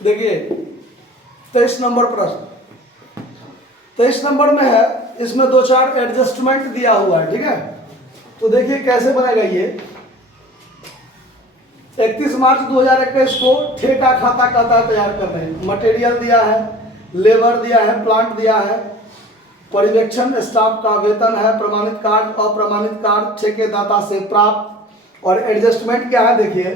देखिए 23 नंबर प्रश्न, 23 नंबर में है, इसमें 2-4 एडजस्टमेंट दिया हुआ है। ठीक है, तो देखिए कैसे बनेगा ये। 31 मार्च 2021 को ठेका खाता कहता है तैयार कर रहे हैं। मटेरियल दिया है, लेबर दिया है, प्लांट दिया है, पर्यवेक्षण स्टाफ का वेतन है, प्रमाणित कार्ड, अप्रमाणित कार्ड ठेकेदाता से प्राप्त। और एडजस्टमेंट क्या है देखिए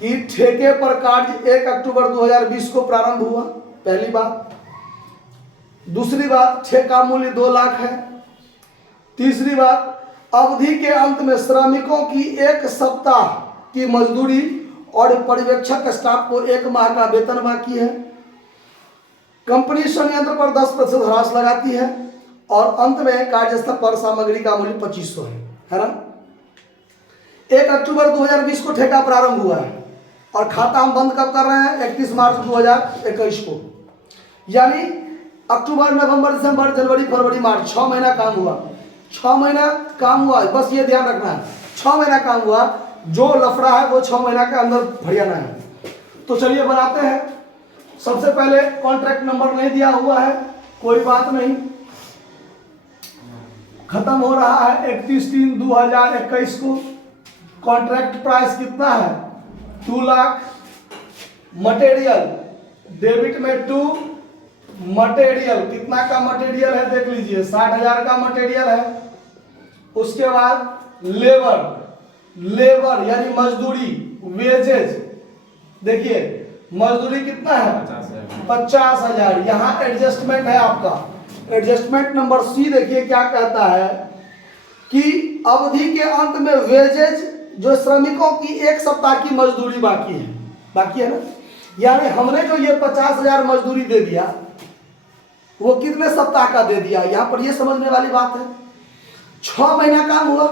कि ठेके पर कार्य 1 अक्टूबर 2020 को प्रारंभ हुआ, पहली बात। दूसरी बात, ठेका मूल्य 2 लाख है। तीसरी बात, अवधि के अंत में श्रमिकों की 1 सप्ताह की मजदूरी और पर्यवेक्षक स्टाफ को 1 माह का वेतन बाकी है। कंपनी संयंत्र पर 10% ह्रास लगाती है और अंत में कार्यस्थल पर सामग्री का मूल्य 2500 है ना। 1 अक्टूबर 2020 को ठेका प्रारंभ हुआ है और खाता हम बंद कब कर रहे हैं? 31 मार्च 2021 को। यानी अक्टूबर, नवंबर, दिसंबर, जनवरी, फरवरी, मार्च 6 महीना काम हुआ। 6 महीना काम हुआ, बस ये ध्यान रखना है 6 महीना काम हुआ। जो लफड़ा है वो 6 महीना के अंदर भरियाना है। तो चलिए बनाते हैं। सबसे पहले कॉन्ट्रैक्ट नंबर नहीं दिया हुआ है, कोई बात नहीं। खत्म हो रहा है 31/3/2021 को। कॉन्ट्रैक्ट प्राइस कितना है? 2 लाख। मटेरियल डेबिट में 2, मटेरियल कितना का मटेरियल है देख लीजिए, 60,000 का मटेरियल है। उसके बाद लेबर, लेबर यानी मजदूरी, वेजेज देखिए मजदूरी कितना है? 50,000। यहाँ एडजस्टमेंट है आपका। एडजस्टमेंट नंबर सी देखिए क्या कहता है कि अवधि के अंत में वेजेज जो श्रमिकों की 1 सप्ताह की मजदूरी बाकी है ना। यानी हमने जो ये 50,000 मजदूरी दे दिया वो कितने सप्ताह का दे दिया, यहाँ पर ये समझने वाली बात है। 6 महीना काम हुआ।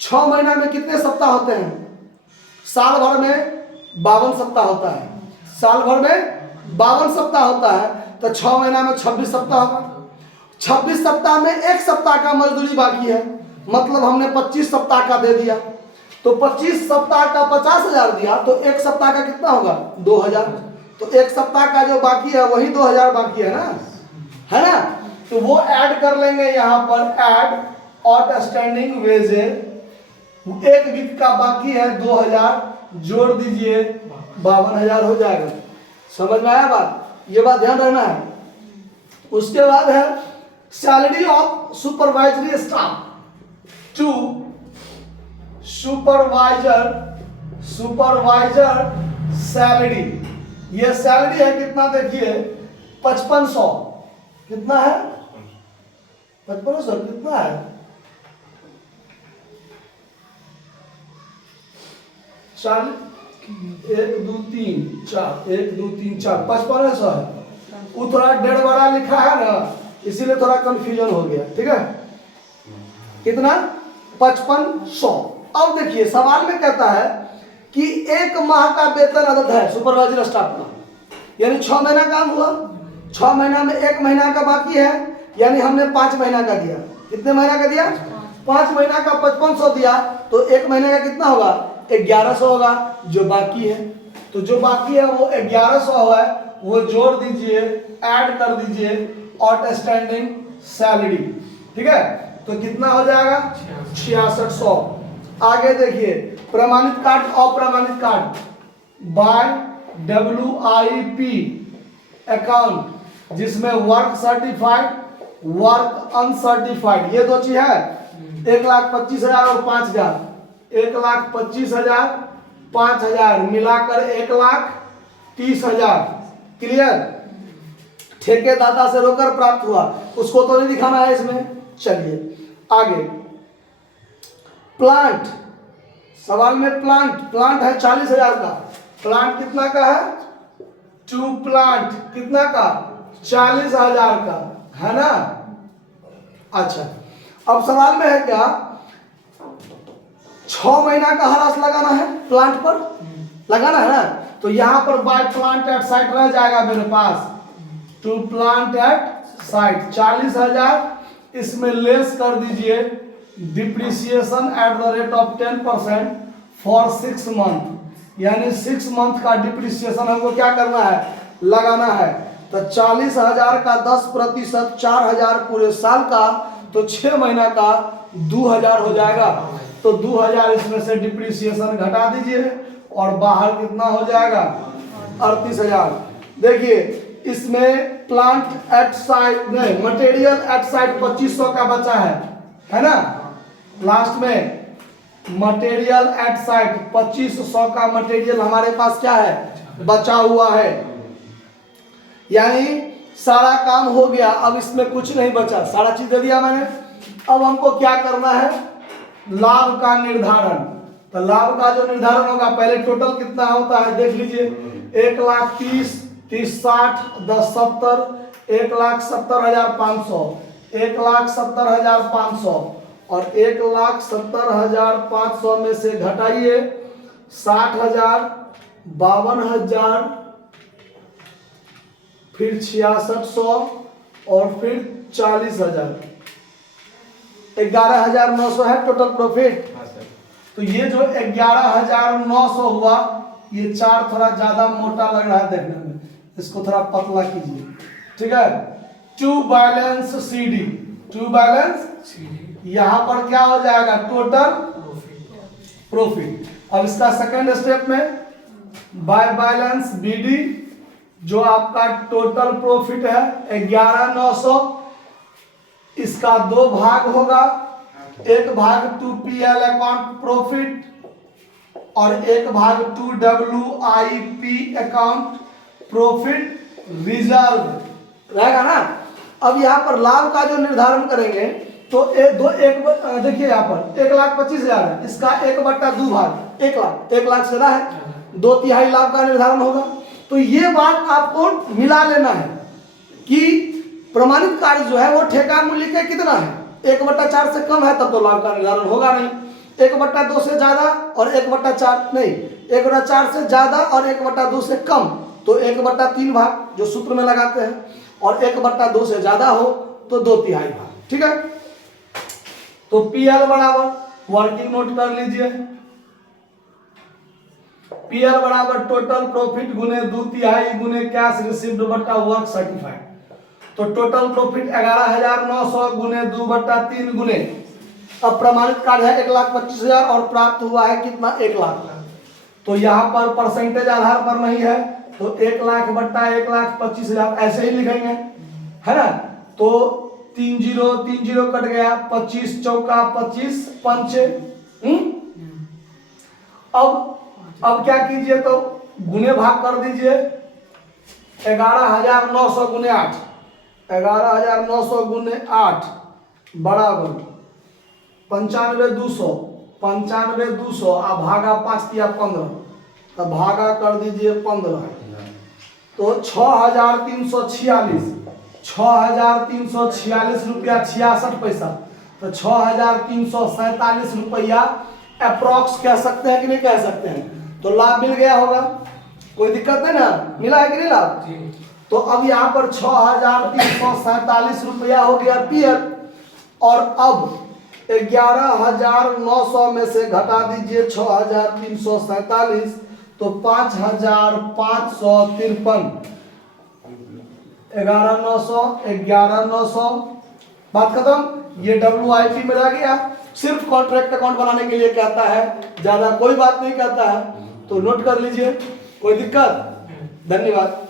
6 महीना में कितने सप्ताह होते हैं? साल भर में 52 सप्ताह होता है। साल भर में 52 सप्ताह होता है, तो 6 महीना में 26 सप्ताह होगा। 26 सप्ताह में 1 सप्ताह का मजदूरी बाकी है, मतलब हमने 25 सप्ताह का दे दिया। तो 25 सप्ताह का 50,000 दिया, तो 1 सप्ताह का कितना होगा? 2,000। तो 1 सप्ताह का जो बाकी है वही 2,000 बाकी है ना। तो वो ऐड कर लेंगे यहाँ पर, ऐड आउटस्टैंडिंग वेजेज। 1 वीक का बाकी है 2,000, जोड़ दीजिए 52,000 हो जाएगा। समझ में आया बात? ये बात ध्यान रखना है। उसके बाद है salary of supervisory staff to supervisor salary. ये सैलरी है कितना देखिए? 5500। कितना है? 5500 कितना है? 1 2 3 4 1 2 3 4 5500 है। वो थोड़ा 1.5 बड़ा लिखा है ना, इसीलिए थोड़ा कंफ्यूजन हो गया। ठीक है, कितना? 5500। अब देखिए सवाल में कहता है कि 1 माह का वेतन अदद है सुपरवाइजर स्टाफ का, यानी 6 महीना काम हुआ। 6 महीना में 1 महीना का बाकी है, यानी हमने 5 महीना का दिया। कितने महीना का दिया? 5 महीना का 5500 दिया, तो 1 महीने का कितना होगा? 1100 होगा जो बाकी है। तो जो बाकी है वो 1100 है, वो जोड़ दीजिए, ऐड कर दीजिए आउटस्टैंडिंग सैलरी। ठीक है, तो कितना हो जाएगा? 6600। आगे देखिए प्रमाणित कार्ड, अप्रमाणित कार्ड बाय WIP अकाउंट, जिसमें वर्क सर्टिफाइड, वर्क अनसर्टिफाइड, ये 2 चीज है। 1,25,000 और 5,000। 1,25,000 5,000 मिलाकर 1,30,000। क्लियर? ठेकेदाता से रोकर प्राप्त हुआ, उसको तो नहीं दिखाना है इसमें। चलिए आगे, प्लांट। सवाल में प्लांट है 40,000 का। प्लांट कितना का है? 2 प्लांट कितना का? 40,000 का है ना। अच्छा, अब सवाल में है क्या? 6 महीना का ह्रास लगाना है प्लांट पर, लगाना है ना। तो यहां पर बाय प्लांट एट साइट रह जाएगा मेरे पास। 2 प्लांट एट साइट 40,000, इसमें लेस कर दीजिए depreciation at the rate of 10% for 6 month, यानी 6 मंथ का डिप्रिसिएशन हमको क्या करना है, लगाना है। तो 40,000 का 10%, 4,000 पूरे साल का, तो 6 महीना का 2,000 हो जाएगा। तो 2,000 इसमें से डिप्रिसिएशन घटा दीजिए और बाहर कितना हो जाएगा, 38,000। देखिए इसमें प्लांट एट साइट नहीं, मटेरियल एट साइट 2500 का बचा है ना। लास्ट में मटेरियल एट साइट 2500 का मटेरियल हमारे पास क्या है, बचा हुआ है। यानी सारा काम हो गया, अब इसमें कुछ नहीं बचा, सारा चीज दे दिया मैंने। अब हमको क्या करना है, लाभ का निर्धारण। तो लाभ का जो निर्धारण होगा, पहले टोटल कितना होता है देख लीजिए। 1,30,000, 30, 60, 10, 70, 1,70,500, 1,70,500 और 1,70,500 में से घटाइए 60,000, 52,000, फिर 6,600 और फिर 40,000, 11,900 है टोटल प्रॉफिट। तो ये जो 11,900 हुआ, ये चार थोड़ा ज्यादा मोटा लग रहा है देखने में, इसको थोड़ा पतला कीजिए, ठीक है। To balance CD, to balance यहां पर क्या हो जाएगा, टोटल प्रॉफिट। अब इसका सेकंड स्टेप में बाय बैलेंस BD, जो आपका टोटल प्रॉफिट है 11,900, इसका 2 भाग होगा, एक भाग टू PL अकाउंट प्रॉफिट और एक भाग to WIP account profit reserve रहेगा ना। अब यहाँ पर लाभ का जो निर्धारण करेंगे तो देखिए यहाँ पर 1,25,000 है, इसका 1/2 भाग 1 लाख, 1 लाख से ज्यादा है, 2/3 लाभ का निर्धारण होगा। तो ये बात आपको मिला लेना है कि प्रमाणित कार्य जो है वो ठेका मूल्य के कितना है, 1/4 से कम है तब तो लाभ का निर्धारण होगा नहीं, 1/2 से ज्यादा और 1/4 नहीं, 1/4 से ज्यादा और 1/2 से कम तो 1/3 भाग जो सूत्र में लगाते हैं, और 1/2 से ज्यादा हो तो 2/3 भाग, ठीक है। तो PL बराबर वर्किंग नोट कर लीजिए, PL बराबर टोटल प्रॉफिट गुने 2/3 गुने कैश रिसीव्ड बटा वर्क सर्टिफाइड। तो टोटल प्रॉफिट 11,900 गुने 2/3 गुने, अब प्रमाणित कार्य है 1,25,000 और प्राप्त हुआ है कितना, 1 लाख। तो यहाँ पर परसेंटेज आधार पर नहीं है, तो 1 लाख बट्टा 1,25,000 ऐसे ही लिखेंगे, है ना। तो 3 0 कट गया, 25 चौका 25 पंचे। अब क्या कीजिए, तो गुने भाग कर दीजिए, 11,900 गुने 8, 11,900 गुने 8 बराबर 95,200, 95,200 अब भागा 5 किया 15, तो भागा कर दीजिए 15, तो 6,346, 6,346 रुपया 66 पैसा, तो 6,347 रुपया अप्रॉक्स कह सकते हैं कि नहीं कह सकते हैं। तो लाभ मिल गया होगा, कोई दिक्कत नहीं ना, मिला है कि नहीं लाभ। तो अब यहाँ पर 6,347 रुपया हो गया PL, और अब 11,900 में से घटा दीजिए 6,347, तो 5,553, 11,900, 11,900, बात खत्म। ये WIP में रह गया, सिर्फ कॉन्ट्रैक्ट अकाउंट बनाने के लिए कहता है, ज्यादा कोई बात नहीं कहता है, तो नोट कर लीजिए, कोई दिक्कत। धन्यवाद।